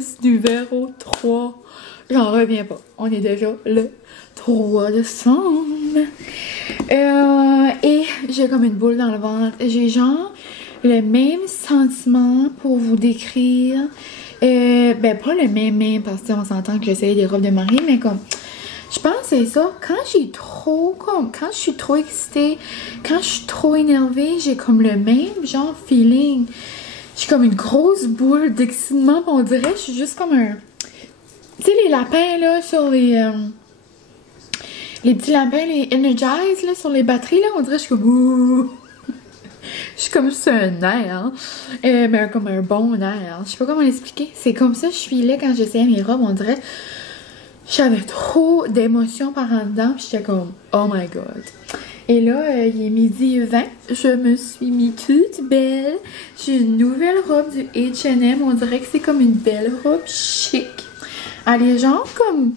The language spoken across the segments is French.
Vlogmas numéro 3. J'en reviens pas. On est déjà le 3 décembre. Et j'ai comme une boule dans le ventre. J'ai genre le même sentiment pour vous décrire. Ben pas le même parce qu'on s'entend que j'essaye des robes de mariée, mais comme je pense que c'est ça. Quand je suis trop excitée, quand je suis trop énervée, j'ai comme le même genre feeling. J'ai comme une grosse boule d'excitement, on dirait je suis juste comme un... Tu sais les lapins là sur les petits lapins, les Energize là sur les batteries là, on dirait je suis comme ouh. Je suis comme sur un air, mais comme un bon air. Je sais pas comment l'expliquer. C'est comme ça que je suis là quand j'essayais mes robes, on dirait j'avais trop d'émotions par en dedans, puis j'étais comme oh my god. Et là, il est 12h20, je me suis mis toute belle. J'ai une nouvelle robe du H&M, on dirait que c'est comme une belle robe chic. Elle est genre comme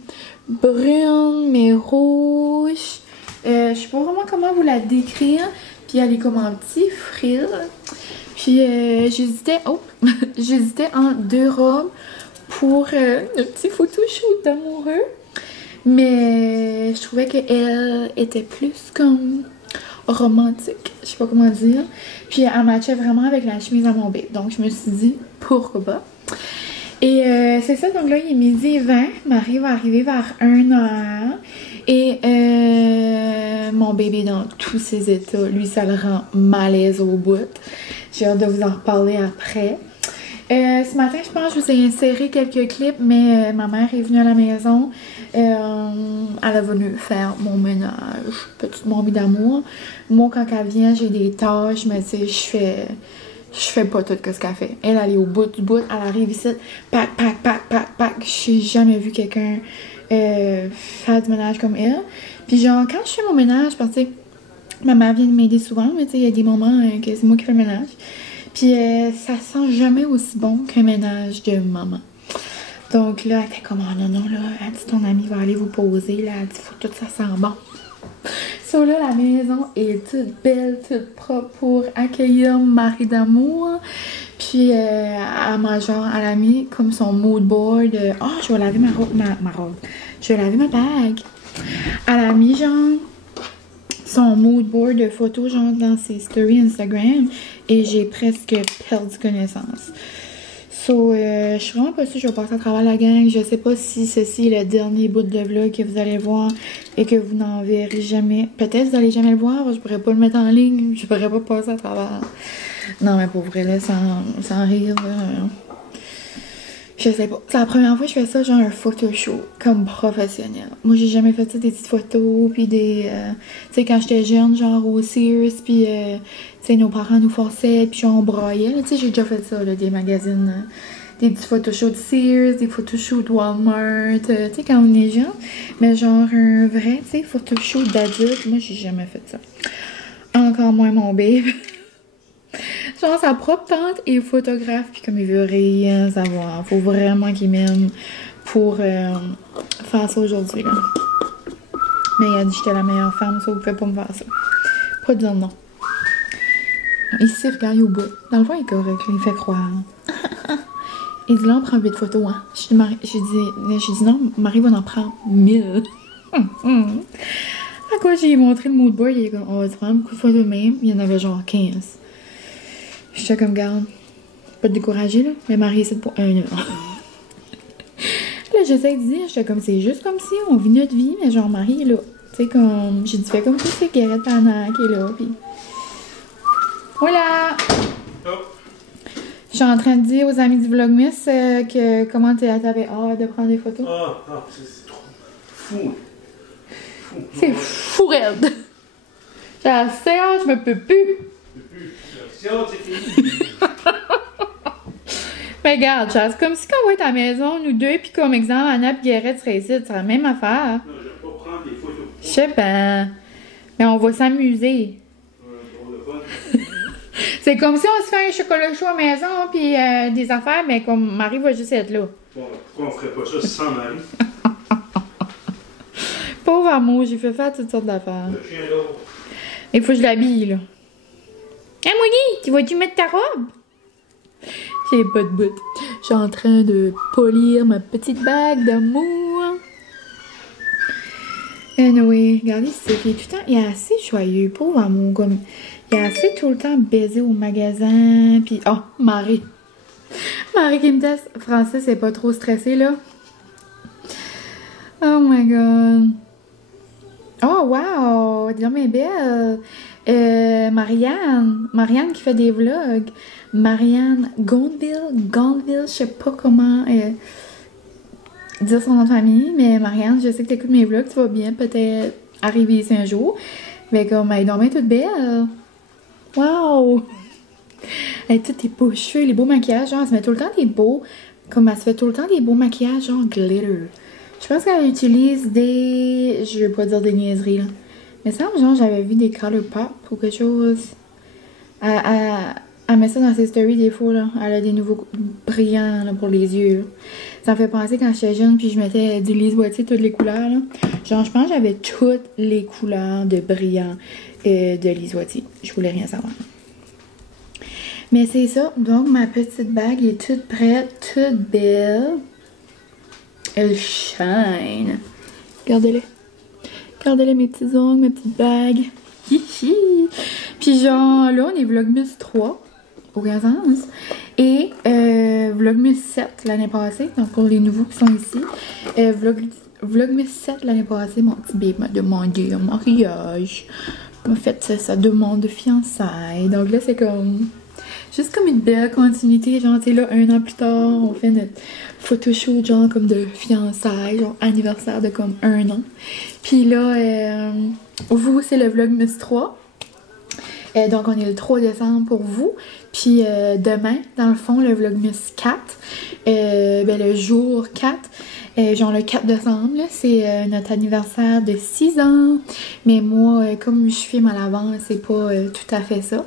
brune, mais rouge. Je sais pas vraiment comment vous la décrire. Puis elle est comme en petit frill. Puis j'hésitais en deux robes pour le petit photoshoot d'amoureux. Mais je trouvais qu'elle était plus comme romantique. Je sais pas comment dire. Puis elle matchait vraiment avec la chemise à mon bébé. Donc je me suis dit, pourquoi pas. Et c'est ça, donc là il est 12h20. Marie va arriver vers 1h. Et mon bébé dans tous ses états. Lui, ça le rend malaise au bout. J'ai hâte de vous en reparler après. Ce matin, je pense que je vous ai inséré quelques clips, mais ma mère est venue à la maison. Elle est venue faire mon ménage. Petite momie d'amour. Moi, quand elle vient, j'ai des tâches, mais tu sais, je fais pas tout ce qu'elle fait. Elle est au bout du bout. Elle arrive ici, pac. J'ai jamais vu quelqu'un faire du ménage comme elle. Puis genre, quand je fais mon ménage, parce que ma mère vient m'aider souvent, mais tu sais, il y a des moments que c'est moi qui fais le ménage. Puis ça sent jamais aussi bon qu'un ménage de maman. Donc là, elle était comme, oh non, là, elle dit ton amie va aller vous poser, là, elle dit, faut que tout ça sent bon. So là, la maison est toute belle, toute propre pour accueillir Marie d'amour. Puis elle a mis comme son mood board. Je vais laver ma robe. Je vais laver ma bague. Elle a mis genre son mood board de photos genre dans ses stories Instagram. Et j'ai presque perdu connaissance. So, je suis vraiment pas sûre que je vais passer à travers la gang. Je sais pas si ceci est le dernier bout de vlog que vous allez voir et que vous n'en verrez jamais. Peut-être que vous allez jamais le voir, je pourrais pas le mettre en ligne, je pourrais pas passer à travers. Non, mais pour vrai, là, sans rire, je sais pas. C'est la première fois que je fais ça, genre un photoshoot, comme professionnel. Moi, j'ai jamais fait ça, des petites photos, puis des... tu sais, quand j'étais jeune, genre au Sears, puis... tu sais, nos parents nous forçaient, puis on broyait. Tu sais, j'ai déjà fait ça, là, des magazines, des petits photoshoots Sears, des photoshoots Walmart, tu sais, quand on est jeune. Mais genre un vrai, tu sais, photoshoot d'adulte, moi, j'ai jamais fait ça. Encore moins mon bébé. Genre, sa propre tante est photographe, puis comme il veut rien savoir, faut vraiment qu'il m'aime pour faire ça aujourd'hui, là. Mais il a dit que j'étais la meilleure femme, ça, vous pouvez pas me faire ça. Pas dire non. Ici, regarde, il est au bout. Dans le fond, il est correct, là, il fait croire. Il dit là, on prend 8 photos, hein. J'ai dit non, Marie va en prendre 1000. À quoi j'ai montré le mood board, il est comme, on va te prendre beaucoup de photos même. Il y en avait genre 15. J'étais comme, garde, pas te décourager, là. Mais Marie, c'est pour 1 heure. Là, j'essaie de dire, j'étais comme, c'est juste comme si on vit notre vie, mais genre, Marie est là. Tu sais, comme, j'ai dit, fais comme si c'est Garrett Pana qui est là, pis. Voilà! Oh. Je suis en train de dire aux amis du Vlogmas que comment t'avais hâte de prendre des photos. C'est trop fou. C'est fou raide. J'ai assez hâte, je me peux plus. C'est fini. Mais regarde, c'est comme si quand on va être à la maison, nous deux, puis comme exemple, Anna et Guérette seraient ici, c'est la même affaire. Non, je vais pas prendre des photos. Je sais pas. Mais on va s'amuser. C'est comme si on se fait un chocolat chaud à la maison, puis des affaires, mais comme Marie va juste être là. Bon, pourquoi on ferait pas ça sans Marie? Pauvre amour, j'ai fait faire toutes sortes d'affaires. Le chien d'or. Il faut que je l'habille, là. Hein, Molly, tu vas-tu mettre ta robe? J'ai pas de bout. Je suis en train de polir ma petite bague d'amour. Anyway, regardez, il est tout le temps, il est assez joyeux, pauvre amour, comme, il est assez tout le temps baisé au magasin, puis, oh, Marie qui me teste, Francis est pas trop stressé, là. Oh my god. Oh wow, dis donc bien belle. Marianne qui fait des vlogs. Marianne Gondeville, je sais pas comment dire son nom de famille, mais Marianne, je sais que t'écoutes mes vlogs, tu vas bien peut-être arriver ici un jour. Mais comme, elle est donc bien toute belle. Wow! Elle a tous tes beaux cheveux, les beaux maquillages, genre, elle se met tout le temps des beaux, comme elle se fait tout le temps des beaux maquillages, genre glitter. Je pense qu'elle utilise des, je vais pas dire des niaiseries, là. Mais ça, genre, j'avais vu des Colourpop ou quelque chose. Elle met ça dans ses stories des fois, là. Elle a des nouveaux brillants, là, pour les yeux, là. Ça me fait penser quand j'étais jeune, puis je mettais du Lise Boitier, toutes les couleurs, là. Genre, je pense que j'avais toutes les couleurs de brillants de Lise Boitier. Je voulais rien savoir. Mais c'est ça. Donc, ma petite bague est toute prête, toute belle. Elle shine. Regardez-les. Regardez-les, mes petits ongles, mes petites bagues. Hihi. Puis genre, là, on est Vlogmas 3, aucun sens. Et Vlogmas 7 l'année passée, donc pour les nouveaux qui sont ici. Vlogmas 7 l'année passée, mon petit bébé m'a demandé un mariage. M'a fait sa demande de fiançailles. Donc là, c'est comme... juste comme une belle continuité, genre, tu sais, là, 1 an plus tard, on fait notre photoshoot, genre, comme de fiançailles, genre, anniversaire de comme 1 an. Puis là, vous, c'est le Vlogmas 3. Donc, on est le 3 décembre pour vous. Puis demain, dans le fond, le Vlogmas 4, ben, le jour 4, genre le 4 décembre, c'est notre anniversaire de 6 ans. Mais moi, comme je filme à l'avance, c'est pas tout à fait ça.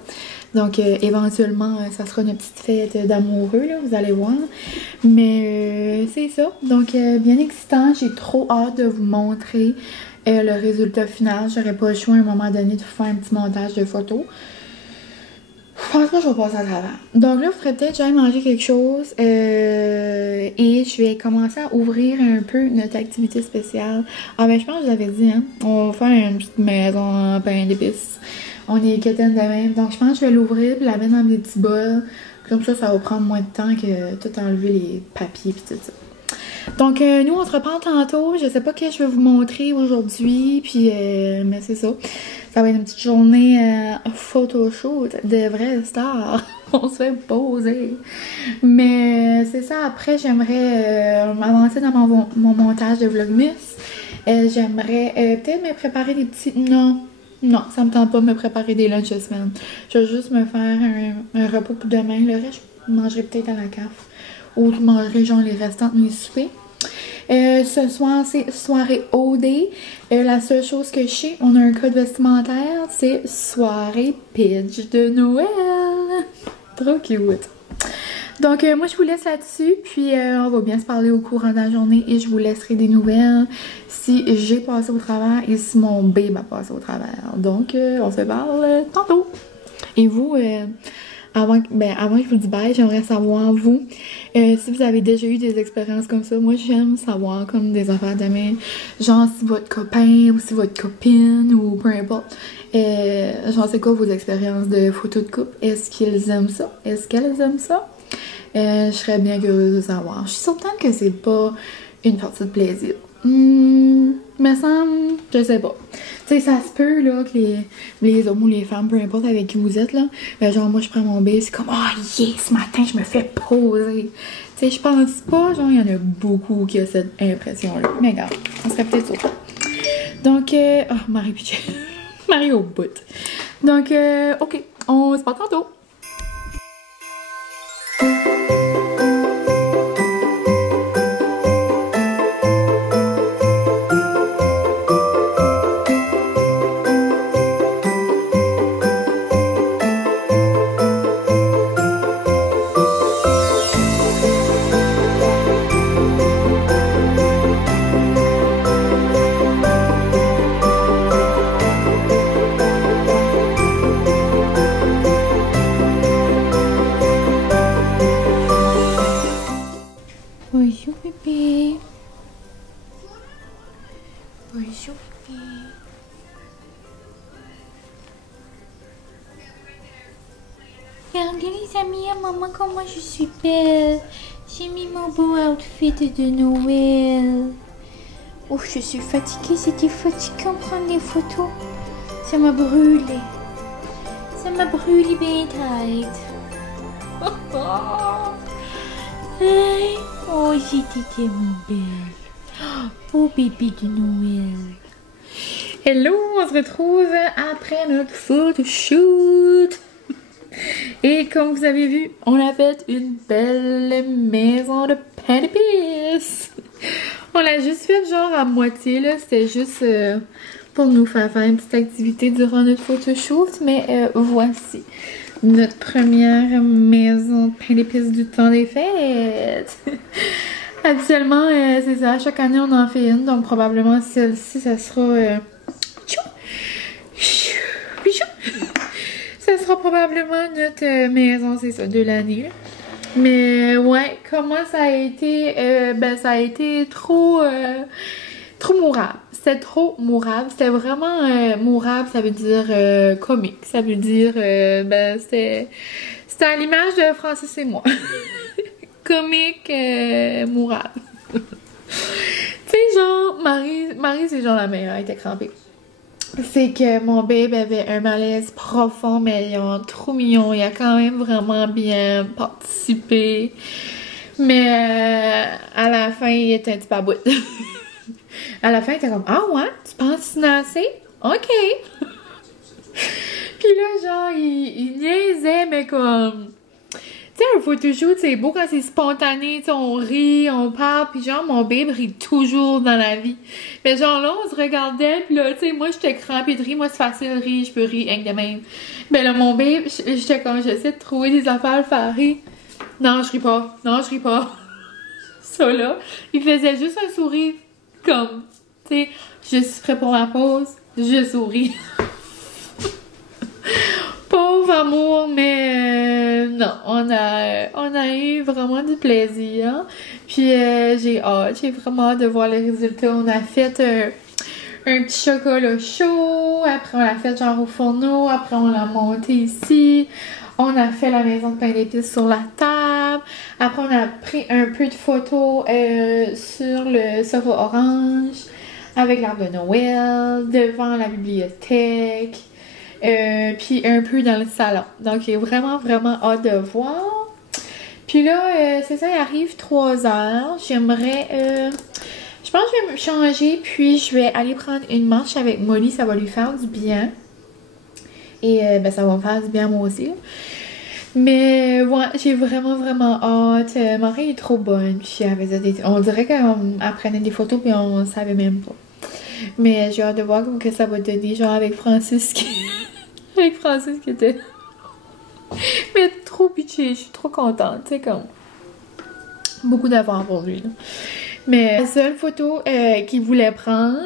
Donc, éventuellement, ça sera une petite fête d'amoureux, là, vous allez voir. Mais c'est ça. Donc, bien excitant. J'ai trop hâte de vous montrer le résultat final. J'aurais pas le choix à un moment donné de vous faire un petit montage de photos. Franchement, je vais passer à travers. Donc là, il faudrait peut-être que j'aille manger quelque chose. Et je vais commencer à ouvrir un peu notre activité spéciale. Ah ben, je pense que je l'avais dit, hein. On va faire une petite maison en pain d'épices. On est quétaine de même. Donc, je pense que je vais l'ouvrir et la mettre dans des petits bols. Comme ça, ça va prendre moins de temps que tout enlever les papiers et tout ça. Donc, nous, on se reprend tantôt. Je sais pas ce que je vais vous montrer aujourd'hui. Puis, mais c'est ça. Ça va être une petite journée photoshoot de vraies stars. On se fait poser. Mais c'est ça. Après, j'aimerais avancer dans mon montage de Vlogmas. J'aimerais peut-être me préparer des petits... Non, ça me tente pas de me préparer des lunchs de semaine. Je vais juste me faire un repas pour demain. Le reste, je mangerai peut-être à la CAF. Ou je mangerai genre les restants de mes soupers. Ce soir, c'est soirée OD. La seule chose que je sais, on a un code vestimentaire, c'est soirée pitch de Noël. Trop cute. Donc, moi, je vous laisse là-dessus. Puis, on va bien se parler au courant de la journée. Et je vous laisserai des nouvelles si j'ai passé au travers et si mon bébé a passé au travers. Donc, on se parle tantôt. Et vous, avant que je vous dise bye, j'aimerais savoir, vous, si vous avez déjà eu des expériences comme ça. Moi, j'aime savoir comme des affaires de mes... genre, si votre copain ou si votre copine ou peu importe. Genre, c'est quoi vos expériences de photos de couple? Est-ce qu'ils aiment ça? Est-ce qu'elles aiment ça? Je serais bien curieuse de savoir. Je suis certaine que c'est pas une partie de plaisir. Me semble, je sais pas. Tu sais, ça se peut, là, que les hommes ou les femmes, peu importe avec qui vous êtes, là, ben genre, moi, je prends mon bébé, c'est comme, ce matin, je me fais poser. Tu sais, je pense pas, genre, il y en a beaucoup qui ont cette impression-là. Mais regarde, on serait peut-être surpris. Donc, Marie Piquet. Marie au bout. Donc, ok, on se parle tantôt. bébé. Bonjour bébé. Regardez les amis, à maman comment je suis belle. J'ai mis mon beau outfit de Noël. Oh, je suis fatiguée, c'était fatigant de prendre des photos. Ça m'a brûlé. Ça m'a brûlé bien tête. Oh, j'étais tellement belle. Oh, bébé de Noël. Hello, on se retrouve après notre photoshoot. Et comme vous avez vu, on a fait une belle maison de pain d'épices. On l'a juste fait genre à moitié, là. C'était juste pour nous faire une petite activité durant notre photoshoot. Mais voici notre première maison de pain d'épices du temps des fêtes. Habituellement, c'est ça. Chaque année, on en fait une. Donc probablement celle-ci, ça sera... Ça sera probablement notre maison, c'est ça, de l'année. Mais ouais, comment ça a été? Ben ça a été trop mourable. C'était trop mourable. C'était vraiment mourable, ça veut dire comique. Ça veut dire, ben c'était à l'image de Francis et moi. Comique, mourable. Tu sais, genre, Marie c'est genre la meilleure, elle était crampée. C'est que mon babe avait un malaise profond, mais trop mignon. Il a quand même vraiment bien participé. Mais à la fin, il était un petit peu à bout. À la fin, il était comme « Ah ouais? Tu penses que c'est assez? Ok! » Puis là, genre, il niaisait, mais comme... Tu sais, un photoshoot, c'est beau quand c'est spontané, tu sais, on rit, on parle, puis genre, mon babe rit toujours dans la vie. Mais genre là, on se regardait, puis là, tu sais, moi, j'étais crampée de rire, moi, c'est facile de rire, je peux rire rien que de même. Ben là, mon babe, j'étais comme, j'essaie de trouver des affaires à le faire rire. Non, je ris pas. Non, je ris pas. Ça, là, il faisait juste un sourire, comme, tu sais, je suis prêt pour la pause, je souris. Pauvre amour, mais non, on a eu vraiment du plaisir. Puis j'ai vraiment hâte de voir les résultats. On a fait un petit chocolat chaud, après on l'a fait genre au fourneau, après on l'a monté ici. On a fait la maison de pain d'épices sur la table. Après on a pris un peu de photos sur le sofa orange avec l'arbre de Noël, devant la bibliothèque. Puis un peu dans le salon. Donc j'ai vraiment hâte de voir. Puis là, c'est ça, il arrive 3h. J'aimerais... je pense que je vais me changer, puis je vais aller prendre une marche avec Molly. Ça va lui faire du bien. Et ben ça va me faire du bien moi aussi. Là. Mais ouais, j'ai vraiment hâte. Marie est trop bonne. Puis elle faisait on dirait qu'elle prenait des photos, puis on savait même pas. Mais j'ai hâte de voir comment que ça va donner, genre avec Francis qui... avec Francis qui était... mais trop pitché, je suis trop contente, tu sais, comme... beaucoup d'avant pour lui, là. Mais la seule photo qu'il voulait prendre,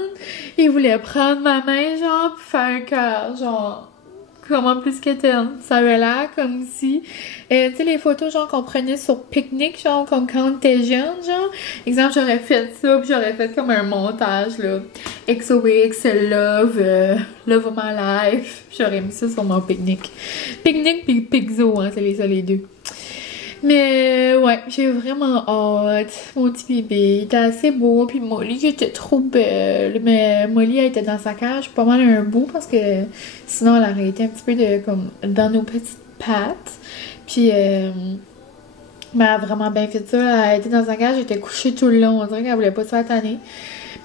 il voulait prendre ma main, genre, pour faire un cœur, genre... Comment plus qu'éterne. Ça avait l'air comme si... tu sais, les photos, genre, qu'on prenait sur pique-nique, genre, comme quand on était jeune, genre. Exemple, j'aurais fait ça, puis j'aurais fait comme un montage, là. XOX, Love, Love of my life. J'aurais mis ça sur mon pique-nique. Pique-nique pis Pixo, hein, c'est ça les deux. Mais ouais, j'ai vraiment hâte. Mon petit bébé, il était assez beau. Puis Molly était trop belle. Mais Molly, elle était dans sa cage pas mal un bout parce que sinon elle aurait été un petit peu comme dans nos petites pattes. Puis mais elle a vraiment bien fait ça. Elle était dans sa cage, elle était couchée tout le long. On dirait qu'elle voulait pas se faire tanner.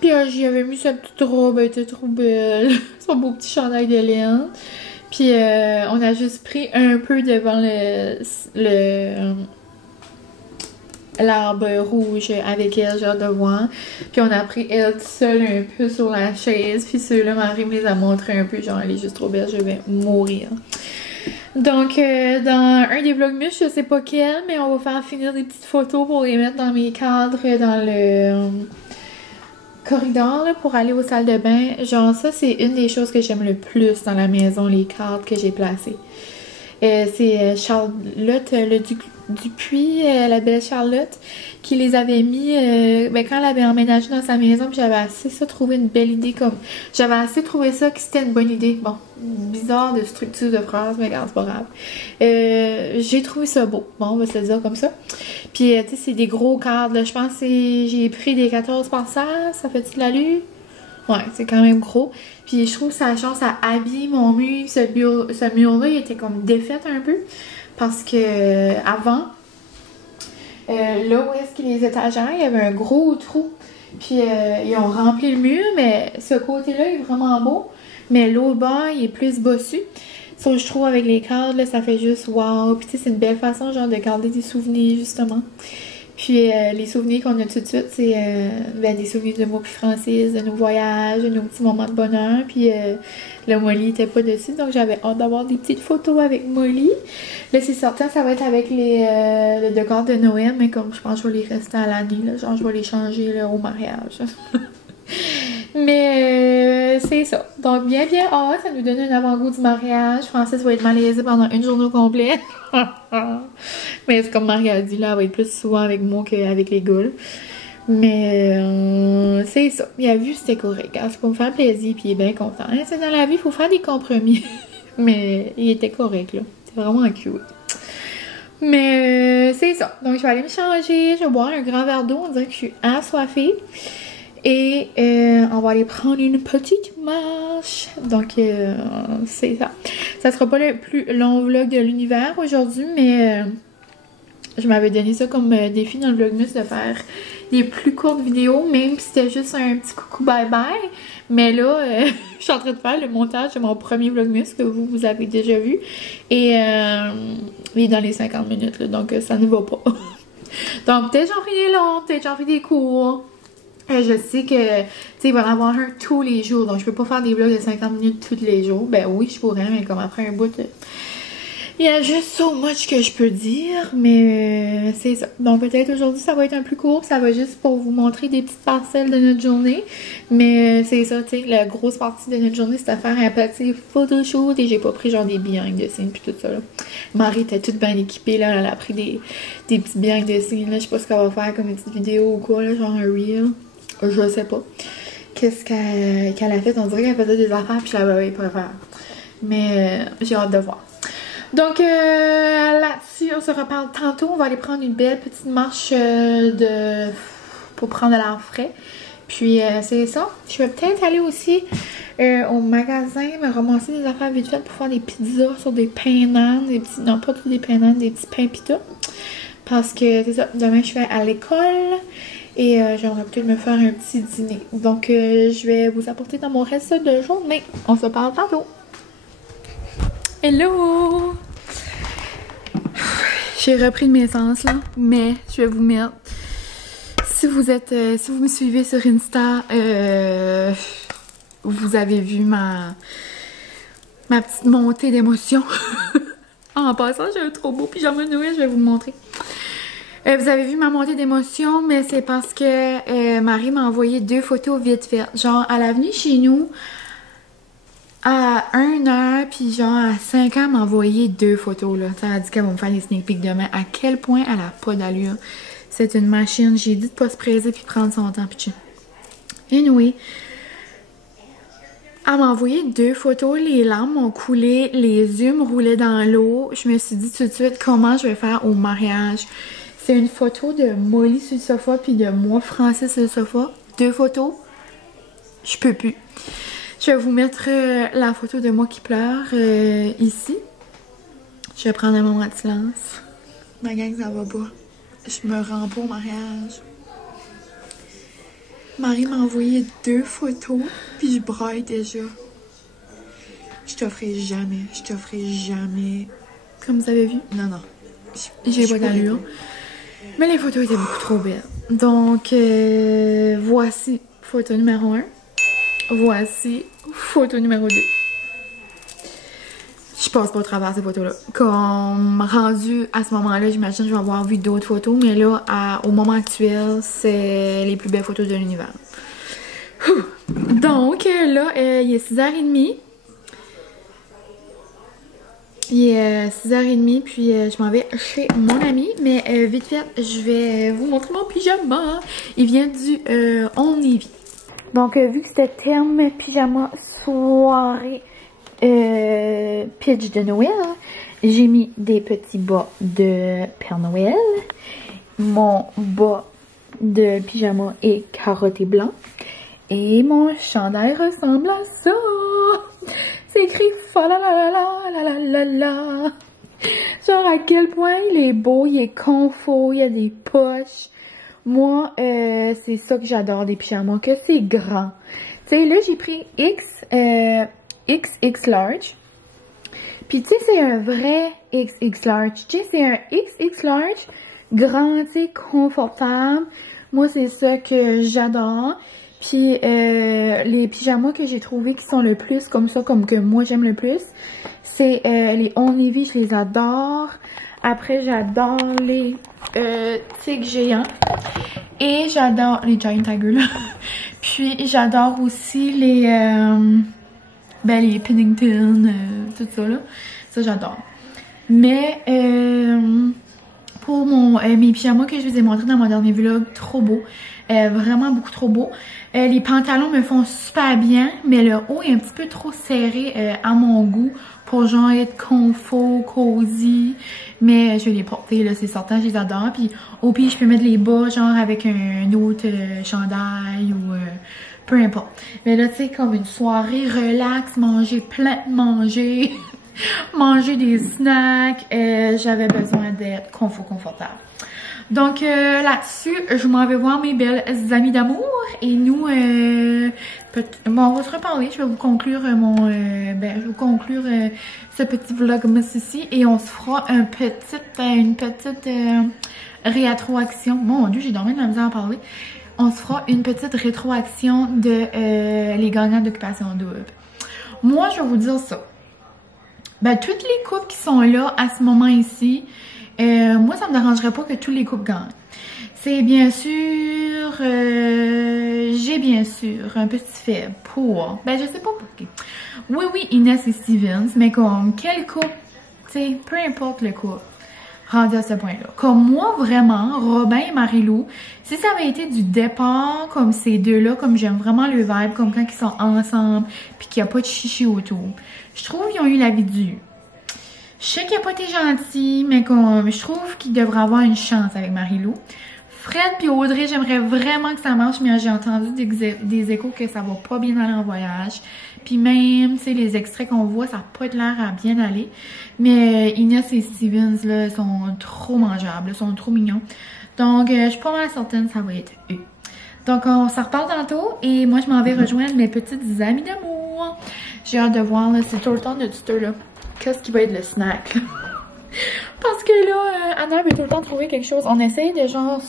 Puis j'y avais mis sa petite robe, elle était trop belle. Son beau petit chandail de laine. Puis on a juste pris un peu devant l'arbre rouge avec elle, genre devant. Puis on a pris elle seule un peu sur la chaise. Puis ceux-là, Marie me les a montrés un peu, genre elle est juste trop belle, je vais mourir. Donc dans un des vlogmas, je sais pas quel, mais on va faire finir des petites photos pour les mettre dans mes cadres dans le... corridor là, pour aller aux salles de bain. Genre ça, c'est une des choses que j'aime le plus dans la maison, les cadres que j'ai placés. C'est Charlotte Dupuis, la belle Charlotte, qui les avait mis quand elle avait emménagé dans sa maison, puis j'avais assez trouvé une belle idée, comme j'avais assez trouvé ça que c'était une bonne idée. Bon, bizarre de structure de phrase, mais regarde, c'est pas grave. J'ai trouvé ça beau, bon, on va se le dire comme ça. Puis tu sais, c'est des gros cadres, là. Je pense que j'ai pris des 14 par 16, ça fait-tu de l'allure? Ouais, c'est quand même gros. Puis je trouve que ça change, ça habille mon mur. Ce mur-là, il était comme défait un peu. Parce que avant, là où est-ce que les étagères, il y avait un gros trou. Puis ils ont rempli le mur, mais ce côté-là est vraiment beau. Mais l'autre bord, il est plus bossu. Ça, je trouve avec les cadres, là, ça fait juste wow. Puis tu sais, c'est une belle façon genre de garder des souvenirs, justement. Puis les souvenirs qu'on a tout de suite, c'est des souvenirs de moi puis Francis, de nos voyages, de nos petits moments de bonheur. Puis le Molly était pas dessus, donc j'avais hâte d'avoir des petites photos avec Molly. Là, c'est certain, ça va être avec le décor de Noël, mais comme je pense que je vais les rester à l'année, là, genre je vais les changer là, au mariage. Mais c'est ça. Donc bien hâte, ça nous donne un avant-goût du mariage. Francis va être malaisée pendant une journée complète. Mais c'est comme Marie a dit, là, elle va être plus souvent avec moi qu'avec les gars. Mais c'est ça. Il a vu c'était correct. C'est pour me faire plaisir, puis il est bien content. Hein, c'est dans la vie, il faut faire des compromis. Mais il était correct, là. C'est vraiment cute. Mais c'est ça. Donc je vais aller me changer. Je vais boire un grand verre d'eau. On dirait que je suis assoiffée. Et on va aller prendre une petite marche. Donc, c'est ça. Ça sera pas le plus long vlog de l'univers aujourd'hui, mais je m'avais donné ça comme défi dans le vlogmas de faire des plus courtes vidéos, même si c'était juste un petit coucou bye-bye. Mais là, je suis en train de faire le montage de mon premier vlogmas que vous avez déjà vu. Et il est dans les 50 minutes, là, donc ça ne va pas. Donc, peut-être j'en ferai des longs, peut-être j'en ferai des courts. Je sais que, tu sais, il va en avoir un tous les jours, donc je peux pas faire des vlogs de 50 minutes tous les jours. Ben oui, je pourrais, mais comme après un bout, il y a juste so much que je peux dire, mais c'est ça. Donc peut-être aujourd'hui, ça va être un plus court, ça va juste pour vous montrer des petites parcelles de notre journée. Mais c'est ça, tu sais, la grosse partie de notre journée, c'est à faire un petit photoshoot, et j'ai pas pris genre des behind the scenes puis tout ça, là. Marie était toute bien équipée, là, elle a pris des petits behind the scenes, là, je sais pas ce qu'elle va faire comme une petite vidéo ou quoi, là, genre un reel. Je sais pas. Qu'est-ce qu'elle a fait? On dirait qu'elle faisait des affaires puis je la voyais pas faire. Mais j'ai hâte de voir. Donc là-dessus, on se reparle tantôt. On va aller prendre une belle petite marche pour prendre de l'air frais. Puis c'est ça. Je vais peut-être aller aussi au magasin, me ramasser des affaires vite faites pour faire des pizzas sur des pains nan, des petits. Non, pas tous des pains nan, des petits pains pita. Parce que c'est ça. Demain je vais à l'école. Et j'aimerais peut-être me faire un petit dîner. Donc, je vais vous apporter dans mon reste de journée. On se parle tantôt. Hello! J'ai repris de mes sens, là. Mais, je vais vous mettre... Si vous me suivez sur Insta, vous avez vu ma petite montée d'émotion. En passant, j'ai un trop beau pyjama de Noël, je vais vous le montrer. Vous avez vu ma montée d'émotion, mais c'est parce que Marie m'a envoyé 2 photos vite faites. Genre, elle est venue chez nous à 1h, puis genre à 5h, elle m'a envoyé 2 photos, là. Elle a dit qu'elle va me faire des sneak peeks demain. À quel point elle a pas d'allure. C'est une machine. J'ai dit de pas se presser puis prendre son temps, puis anyway, elle m'a envoyé 2 photos, les larmes m'ont coulé, les yeux me roulaient dans l'eau. Je me suis dit tout de suite comment je vais faire au mariage. C'est une photo de Molly sur le sofa puis de moi, Francis, sur le sofa. 2 photos. Je peux plus. Je vais vous mettre la photo de moi qui pleure ici. Je vais prendre un moment de silence. Ma gang, ça va pas. Je me rends pas au mariage. Marie m'a envoyé 2 photos puis je braille déjà. Je t'offrirai jamais. Comme vous avez vu? Non. J'ai pas d'allure. Mais les photos étaient beaucoup trop belles. Donc, voici photo numéro 1. Voici photo numéro 2. Je passe pas au travers ces photos-là. Comme rendu à ce moment-là, j'imagine que je vais avoir vu d'autres photos. Mais là, au moment actuel, c'est les plus belles photos de l'univers. Donc, là, il est 6h30. Il est 6h30, puis je m'en vais chez mon ami. Mais vite fait, je vais vous montrer mon pyjama. Il vient du Old Navy. Donc, vu que c'était terme pyjama soirée pitch de Noël, j'ai mis des petits bas de Père Noël. Mon bas de pyjama est carotté blanc. Et mon chandail ressemble à ça. C'est écrit fa la la la la la la la. Genre à quel point il est beau, il est confort, il y a des poches. Moi, c'est ça que j'adore des pyjamas, que c'est grand. Tu sais, là, j'ai pris XX large. Puis, tu sais, c'est un vrai XX large. Tu sais, c'est un XX large, grand, tu sais, confortable. Moi, c'est ça que j'adore. Puis, les pyjamas que j'ai trouvés qui sont le plus comme ça, comme que moi, j'aime le plus, c'est les Old Navy, je les adore. Après, j'adore les Tigres géants. Et j'adore les Giant Tiger, là. Puis, j'adore aussi les Pennington, tout ça, là. Ça, j'adore. Mais, pour mes pyjamas que je vous ai montré dans mon dernier vlog, trop beau. Vraiment beaucoup trop beau. Les pantalons me font super bien, mais le haut est un petit peu trop serré à mon goût pour genre être confort, cosy. Mais je vais les porter, là, c'est certain, je les adore. Puis au pire, je peux mettre les bas genre avec un autre chandail ou peu importe. Mais là, tu sais, comme une soirée relax, manger plein de manger, manger des snacks, j'avais besoin d'être confortable. Donc là-dessus, je m'en vais voir mes belles amies d'amour et nous, bon, on va se reparler. Je vais vous conclure ce petit vlogmas ici et on se fera une petite rétroaction. Mon Dieu, j'ai dormi de la misère à parler. On se fera une petite rétroaction de les gagnants d'Occupation Double. Moi, je vais vous dire ça. Ben, toutes les couples qui sont là à ce moment ici, moi, ça me dérangerait pas que tous les couples gagnent. C'est bien sûr, j'ai bien sûr un petit fait pour, ben je sais pas pour qui. Oui, Inès et Stevens, mais comme quel couple, tu sais, peu importe le couple, rendu à ce point-là. Comme moi, vraiment, Robin et Marie-Lou, si ça avait été du départ, comme ces deux-là, comme j'aime vraiment le vibe, comme quand ils sont ensemble, puis qu'il n'y a pas de chichi autour, je trouve qu'ils ont eu la vie dure. Je sais qu'il n'a pas été gentil, mais comme je trouve qu'il devrait avoir une chance avec Marie-Lou. Fred puis Audrey, j'aimerais vraiment que ça marche, mais j'ai entendu des échos que ça va pas bien aller en voyage. Puis même, tu sais, les extraits qu'on voit, ça n'a pas l'air à bien aller. Mais Inès et Stevens, là, sont trop mangeables, sont trop mignons. Donc, je suis pas mal certaine que ça va être eux. Donc, on s'en reparle tantôt et moi, je m'en vais rejoindre mes petites amies d'amour. J'ai hâte de voir, là, c'est tout le temps de tuteur, là. Qu'est-ce qui va être le snack? Parce que là, Anna veut tout le temps trouver quelque chose. On essaye de genre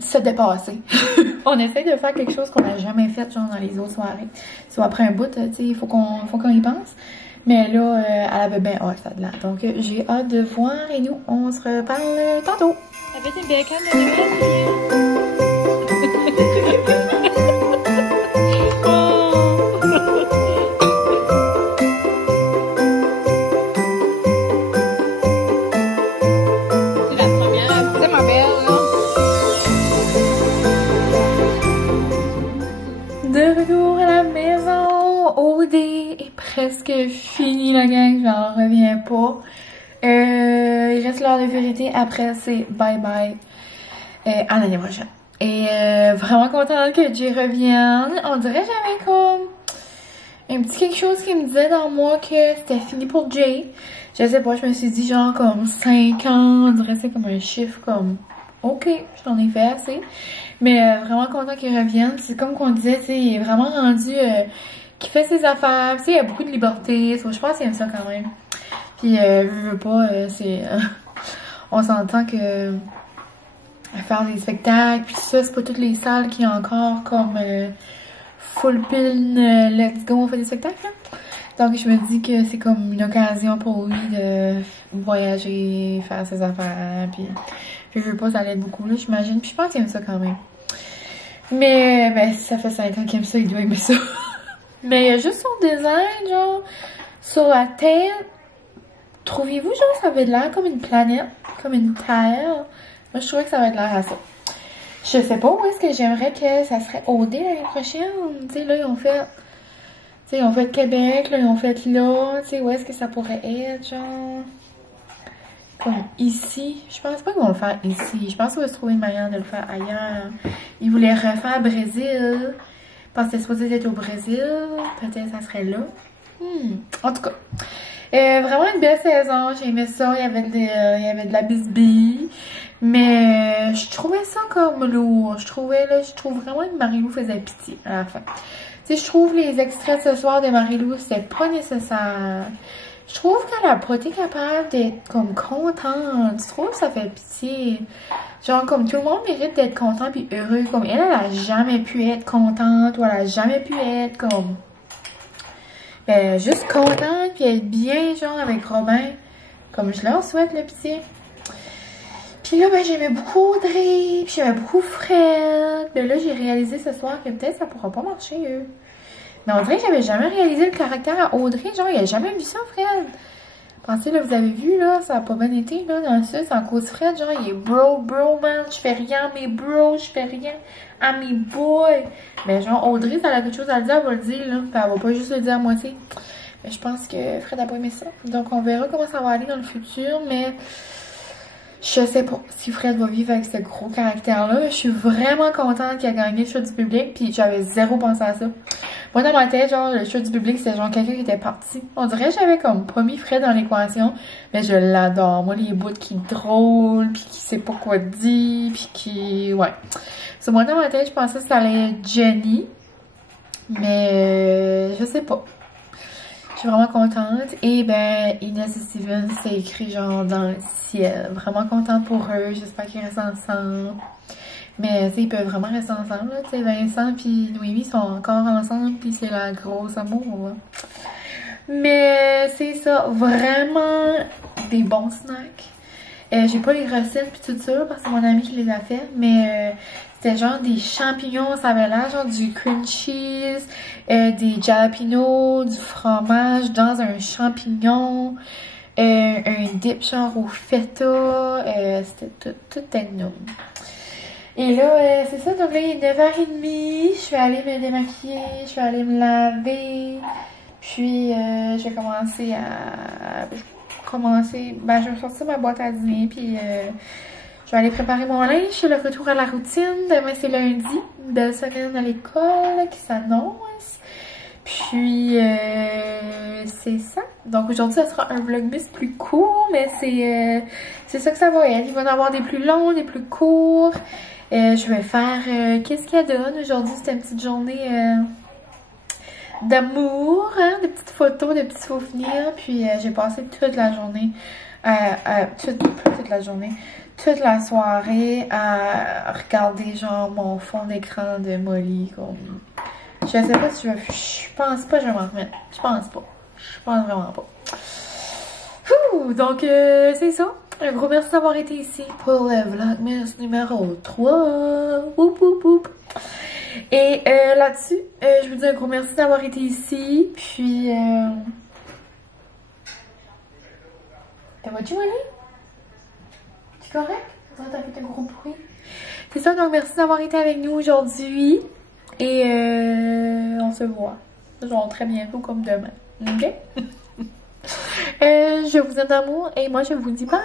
se dépasser. On essaye de faire quelque chose qu'on n'a jamais fait genre dans les autres soirées. Soit après un bout, tu sais, il faut qu'on y pense. Mais là, elle avait bien hâte ça de là. Donc j'ai hâte de voir et nous, on se reparle tantôt. Ça fait une belle canne presque fini la gang, j'en reviens pas. Il reste l'heure de vérité, après c'est bye bye à l'année prochaine. Et vraiment contente que Jay revienne. On dirait j'avais comme un petit quelque chose qui me disait dans moi que c'était fini pour Jay. Je sais pas, je me suis dit genre comme 5 ans, on dirait c'est comme un chiffre comme ok, j'en ai fait assez. Mais vraiment content qu'il revienne. C'est comme qu'on disait, tu sais, il est vraiment rendu qui fait ses affaires, tu sais, il y a beaucoup de liberté, je pense qu'il aime ça quand même. Puis, veux pas, c'est... on s'entend que faire des spectacles, puis ça, c'est pas toutes les salles qui ont encore comme full pin, let's go, on fait des spectacles, hein? Donc, je me dis que c'est comme une occasion pour lui de voyager, faire ses affaires, puis je veux pas, ça l'aide beaucoup, là, j'imagine. Puis je pense qu'il aime ça quand même. Mais, ben, ça fait 5 ans qu'il aime ça, il doit aimer ça. Mais il y a juste son design, genre, sur la tête. Trouvez-vous, genre, ça avait l'air comme une planète, comme une terre? Moi, je trouvais que ça avait l'air à ça. Je sais pas où est-ce que j'aimerais que ça serait OD l'année prochaine. Tu sais, là, ils ont fait... Tu sais, ils ont fait Québec, là, ils ont fait là. Tu sais, où est-ce que ça pourrait être, genre... Comme ici. Je pense pas qu'ils vont le faire ici. Je pense qu'ils vont se trouver une manière de le faire ailleurs. Ils voulaient refaire Brésil. Parce que c'était supposé être au Brésil. Peut-être ça serait là. En tout cas. Vraiment une belle saison. J'ai aimé ça. Il y avait de la bisbille. Mais je trouvais ça comme lourd. Je trouve vraiment que Marie-Lou faisait pitié à la fin. Tu sais, je trouve les extraits ce soir de Marie-Lou, c'était pas nécessaire. Je trouve qu'elle a pas été capable d'être comme contente. Je trouve que ça fait pitié. Genre, comme tout le monde mérite d'être content puis heureux. Comme elle a jamais pu être contente ou elle a jamais pu être comme... Ben, juste contente puis être bien, genre, avec Robin. Comme je leur souhaite le pitié. Puis là, ben, j'aimais beaucoup Audrey, puis j'aimais beaucoup Fred. Ben là, j'ai réalisé ce soir que peut-être ça pourra pas marcher, eux. Mais on dirait que j'avais jamais réalisé le caractère à Audrey. Genre, il a jamais vu ça, Fred. Pensez, là, vous avez vu, là, ça a pas bien été, là, dans le sud, c'est en cause Fred. Genre, il est bro, man, je fais rien à mes bros, je fais rien à mes boys. Mais genre, Audrey, ça a quelque chose à le dire, elle va le dire, là. Puis elle va pas juste le dire à moitié. Mais je pense que Fred a pas aimé ça. Donc, on verra comment ça va aller dans le futur, mais... Je sais pas si Fred va vivre avec ce gros caractère-là. Je suis vraiment contente qu'il a gagné le show du public, puis j'avais zéro pensé à ça. Moi, dans ma tête, genre, le show du public, c'est genre quelqu'un qui était parti. On dirait que j'avais comme pas mis Fred dans l'équation, mais je l'adore. Moi, les bouts qui drôle, puis qui sait pas quoi dire, puis qui... Ouais. So, moi, dans ma tête, je pensais que ça allait être Jenny, mais je sais pas. Je suis vraiment contente. Et ben, Inès et Steven, c'est écrit genre dans le ciel. Vraiment contente pour eux. J'espère qu'ils restent ensemble. Mais tu sais, ils peuvent vraiment rester ensemble. Tu sais, Vincent puis Noémie sont encore ensemble. Puis c'est la grosse amour. Là. Mais c'est ça. Vraiment des bons snacks. J'ai pas les recettes puis tout ça parce que c'est mon ami qui les a fait. Mais c'était genre des champignons, ça avait l'air genre du cream cheese, des jalapenos, du fromage dans un champignon, un dip genre au feta, c'était tout énorme. Et là, c'est ça, donc là il est 9h30, je vais aller me démaquiller, je vais aller me laver, puis je vais commencer je vais sortir ma boîte à dîner, puis... je vais aller préparer mon linge, c'est le retour à la routine. Demain, c'est lundi. Une belle semaine à l'école qui s'annonce. Puis, c'est ça. Donc, aujourd'hui, ça sera un vlogmas plus court, mais c'est ça que ça va être. Il va y en avoir des plus longs, des plus courts. Je vais faire qu'est-ce qu'elle donne. Aujourd'hui, c'était une petite journée d'amour, hein, de petites photos, de petits souvenirs. Puis, j'ai passé toute la journée, toute la soirée à regarder genre mon fond d'écran de Molly. Comme... Je sais pas si je pense pas que je vais m'en remettre. Je pense vraiment pas. Donc c'est ça. Un gros merci d'avoir été ici pour le vlogmas numéro 3. Whoop, whoop, whoop. Et là-dessus, je vous dis un gros merci d'avoir été ici. Puis ça va-tu, Molly? C'est correct? T'as fait un gros bruit. C'est ça, donc merci d'avoir été avec nous aujourd'hui. Et on se voit. Genre très bientôt comme demain. Ok? Je vous aime d'amour et moi je vous dis bye!